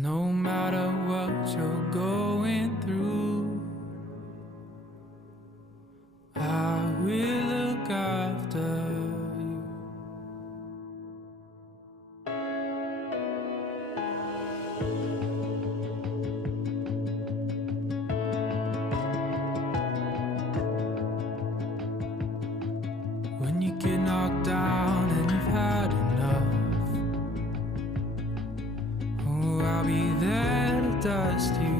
No matter what you're going through, I will look after you. When you get knocked down and you've had enough, oh, I'll be there to dust you